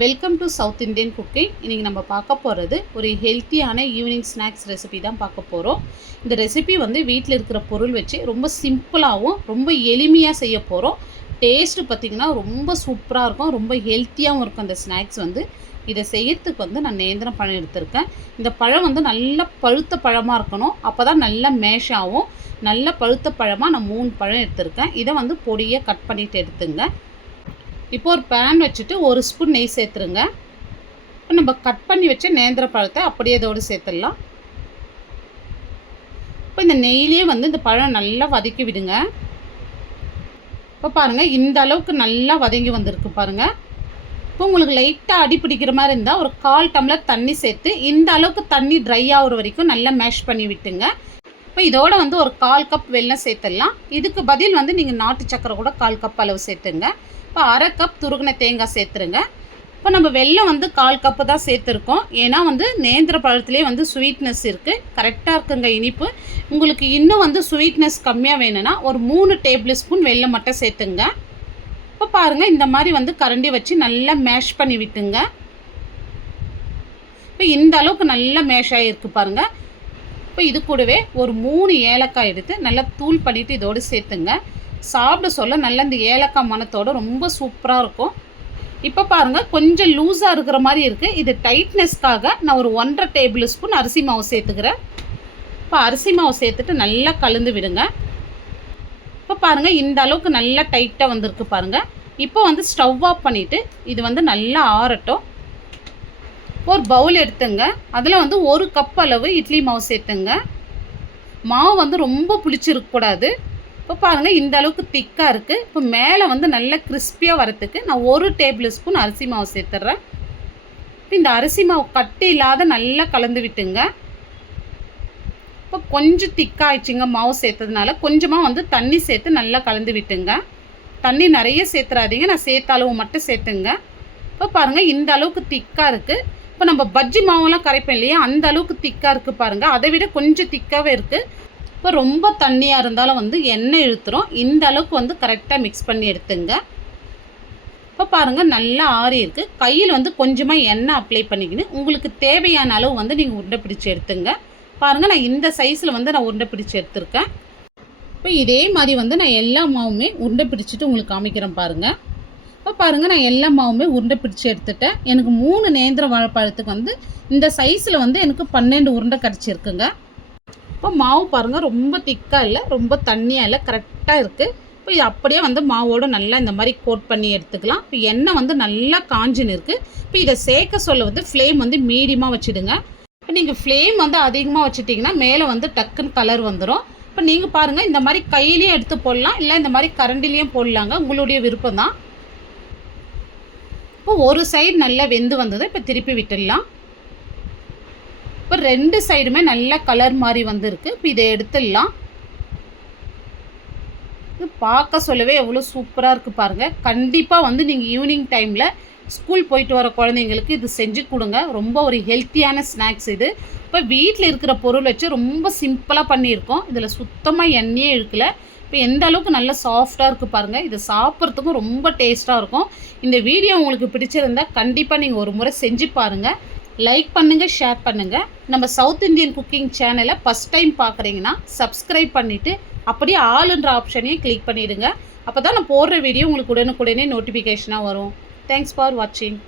Welcome to south Indian cooking. இன்றைக்கி நம்ம பார்க்க போகிறது ஒரு ஹெல்த்தியான ஈவினிங் ஸ்நாக்ஸ் ரெசிபி தான் பார்க்க போகிறோம். இந்த ரெசிபி வீட்டில் இருக்கிற பொருள் வச்சு ரொம்ப சிம்பிளாகவும் ரொம்ப எளிமையாக செய்ய போகிறோம். டேஸ்ட்டு பார்த்திங்கன்னா ரொம்ப சூப்பராக இருக்கும், ரொம்ப ஹெல்த்தியாகவும் இருக்கும். அந்த ஸ்நாக்ஸ் இதை செய்யறதுக்கு நான் நேந்திரம் பழம் எடுத்திருக்கேன். இந்த பழம் நல்ல பழுத்த பழமாக இருக்கணும், அப்போ தான் நல்லா மேஷ் ஆகும். நல்ல பழுத்த பழமாக நான் 3 பழம் எடுத்திருக்கேன். இதை பொடியை கட் பண்ணிவிட்டு எடுத்துங்க. இப்போ ஒரு பேன் வச்சுட்டு 1 ஸ்பூன் நெய் சேர்த்துருங்க. இப்போ நம்ம கட் பண்ணி வச்ச நேந்திர பழத்தை அப்படியே இதோடு சேர்த்துடலாம். இப்போ இந்த நெய்லேயே இந்த பழம் நல்லா வதக்கி விடுங்க. இப்போ பாருங்கள், இந்த அளவுக்கு நல்லா வதங்கி வந்திருக்கு பாருங்கள். இப்போ உங்களுக்கு லைட்டாக அடி பிடிக்கிற மாதிரி இருந்தால் ஒரு 1/4 டம்ளர் தண்ணி சேர்த்து இந்த அளவுக்கு தண்ணி ட்ரை ஆகிற வரைக்கும் நல்லா மேஷ் பண்ணி விட்டுங்க. இப்போ இதோட ஒரு 1/4 கப் வெல்லம் சேர்த்துடலாம். இதுக்கு பதில் நீங்கள் நாட்டு சக்கரை கூட 1/4 கப் அளவு சேர்த்துங்க. இப்போ 1/2 கப் துருகின தேங்காய் சேர்த்துருங்க. இப்போ நம்ம வெல்லம் 1/4 கப்பு தான் சேர்த்துருக்கோம். ஏன்னா நேந்திர பழத்துலேயே ஸ்வீட்னஸ் இருக்குது, கரெக்டாக இருக்குங்க இனிப்பு. உங்களுக்கு இன்னும் ஸ்வீட்னஸ் கம்மியாக வேணும்னா ஒரு 3 டேபிள் ஸ்பூன் வெல்லம் மட்டும் சேர்த்துங்க. இப்போ பாருங்கள், இந்த மாதிரி கரண்டி வச்சு நல்லா மேஷ் பண்ணி விட்டுங்க. இப்போ இந்த அளவுக்கு நல்லா மேஷ் ஆகிருக்கு பாருங்கள். இப்போ இது கூடவே ஒரு 3 ஏலக்காய் எடுத்து நல்லா தூள் பண்ணிவிட்டு இதோடு சேர்த்துங்க. சாப்பிட சொல்ல நல்ல இந்த ஏலக்காய் மணத்தோடு ரொம்ப சூப்பராக இருக்கும். இப்போ பாருங்கள், கொஞ்சம் லூஸாக இருக்கிற மாதிரி இருக்குது. இது டைட்னஸ்க்காக நான் ஒரு 1.5 டேபிள் ஸ்பூன் அரிசி மாவு சேர்த்துக்கிறேன். இப்போ அரிசி மாவு சேர்த்துட்டு நல்லா கலந்து விடுங்க. இப்போ பாருங்கள், இந்த அளவுக்கு நல்லா டைட்டாக வந்திருக்கு பாருங்கள். இப்போ ஸ்டவ் ஆஃப் பண்ணிவிட்டு இது நல்லா ஆறட்டும். ஒரு பவுல் எடுத்துங்க. அதில் 1 கப் அளவு இட்லி மாவு சேர்த்துங்க. மாவு ரொம்ப புளிச்சிருக்கக்கூடாது. இப்போ பாருங்கள், இந்த அளவுக்கு திக்காக இருக்குது. இப்போ மேலே நல்லா கிறிஸ்பியாக வரத்துக்கு நான் 1 டேபிள் ஸ்பூன் அரிசி மாவு சேர்த்துட்றேன். இப்போ இந்த அரிசி மாவு கட்டி இல்லாத நல்லா கலந்து விட்டுங்க. இப்போ கொஞ்சம் திக்காகிடுச்சிங்க மாவு சேர்த்ததுனால கொஞ்சமாக தண்ணி சேர்த்து நல்லா கலந்து விட்டுங்க. தண்ணி நிறைய சேர்த்துறாதீங்க, நான் சேர்த்த அளவு மட்டும் சேர்த்துங்க. இப்போ பாருங்கள், இந்த அளவுக்கு திக்காக இருக்குது. இப்போ நம்ம பஜ்ஜி மாவுலாம் கரைப்போம் இல்லையா, அந்த அளவுக்கு திக்காக இருக்குது பாருங்கள். அதை விட கொஞ்சம் திக்காகவே இருக்குது. இப்போ ரொம்ப தண்ணியாக இருந்தாலும் எண்ணெய் இழுத்துரும். இந்த அளவுக்கு கரெக்டாக மிக்ஸ் பண்ணி எடுத்துங்க. இப்போ பாருங்கள், நல்லா ஆறி இருக்குது. கையில் கொஞ்சமாக எண்ணெய் அப்ளை பண்ணிக்கின்னு உங்களுக்கு தேவையான அளவு நீங்கள் உருண்டை பிடிச்சி எடுத்துங்க. பாருங்கள், நான் இந்த சைஸில் நான் உருண்டை பிடிச்சி எடுத்துருக்கேன். இப்போ இதே மாதிரி நான் எல்லா மாவுமே உருண்டை பிடிச்சிட்டு உங்களுக்கு காமிக்கிறேன் பாருங்கள். இப்போ பாருங்கள், நான் எல்லா மாவுமே உருண்டை பிடிச்சி எடுத்துட்டேன். எனக்கு 3 நேந்திர வாழைப்பழத்துக்கு இந்த சைஸில் எனக்கு 12 உருண்டை கிடச்சிருக்குங்க. இப்போ மாவு பாருங்கள், ரொம்ப திக்காக இல்லை, ரொம்ப தண்ணியாக இல்லை, கரெக்டாக இருக்குது. இப்போ இது அப்படியே மாவோடு நல்லா இந்த மாதிரி கோட் பண்ணி எடுத்துக்கலாம். இப்போ எண்ணெய் நல்லா காஞ்சின்னு இருக்குது. இப்போ இதை சேர்க்க சொல்ல ஃப்ளேம் மீடியமாக வச்சுடுங்க. இப்போ நீங்கள் ஃப்ளேம் அதிகமாக வச்சுட்டிங்கன்னா மேலே டக்குன்னு கலர் வந்துடும். இப்போ நீங்கள் பாருங்கள், இந்த மாதிரி கையிலையும் எடுத்து போடலாம், இல்லை இந்த மாதிரி கரண்டிலையும் போடலாங்க, உங்களுடைய விருப்பம் தான். இப்போ ஒரு சைடு நல்லா வெந்து வந்தது. இப்போ திருப்பி விட்டுடலாம். இப்போ 2 சைடுமே நல்லா கலர் மாதிரி வந்திருக்கு. இப்போ இதை எடுத்துடலாம். இது பார்க்க சொல்லவே எவ்வளோ சூப்பராக இருக்குது பாருங்கள். கண்டிப்பாக நீங்கள் ஈவினிங் டைமில் ஸ்கூல் போயிட்டு வர குழந்தைங்களுக்கு இது செஞ்சு கொடுங்க. ரொம்ப ஒரு ஹெல்த்தியான ஸ்நாக்ஸ் இது. இப்போ வீட்டில் இருக்கிற பொருள் வச்சு ரொம்ப சிம்பிளாக பண்ணியிருக்கோம். இதில் சுத்தமாக எண்ணெயே இழுக்கலை. இப்போ எந்த அளவுக்கு நல்லா சாஃப்டாக இருக்குது பாருங்கள். இது சாப்பிட்றதுக்கும் ரொம்ப டேஸ்ட்டாக இருக்கும். இந்த வீடியோ உங்களுக்கு பிடிச்சிருந்தால் கண்டிப்பாக நீங்கள் ஒரு முறை செஞ்சு பாருங்கள். லைக் பண்ணுங்கள், ஷேர் பண்ணுங்கள். நம்ம சவுத் இந்தியன் குக்கிங் சேனலை ஃபஸ்ட் டைம் பார்க்குறீங்கன்னா சப்ஸ்கிரைப் பண்ணிவிட்டு அப்படியே ஆளுன்ற ஆப்ஷனையும் கிளிக் பண்ணிவிடுங்க. அப்போ தான் நான் போடுற வீடியோ உங்களுக்கு உடனுக்குடனே நோட்டிஃபிகேஷனாக வரும். தேங்க்ஸ் ஃபார் வாட்சிங்.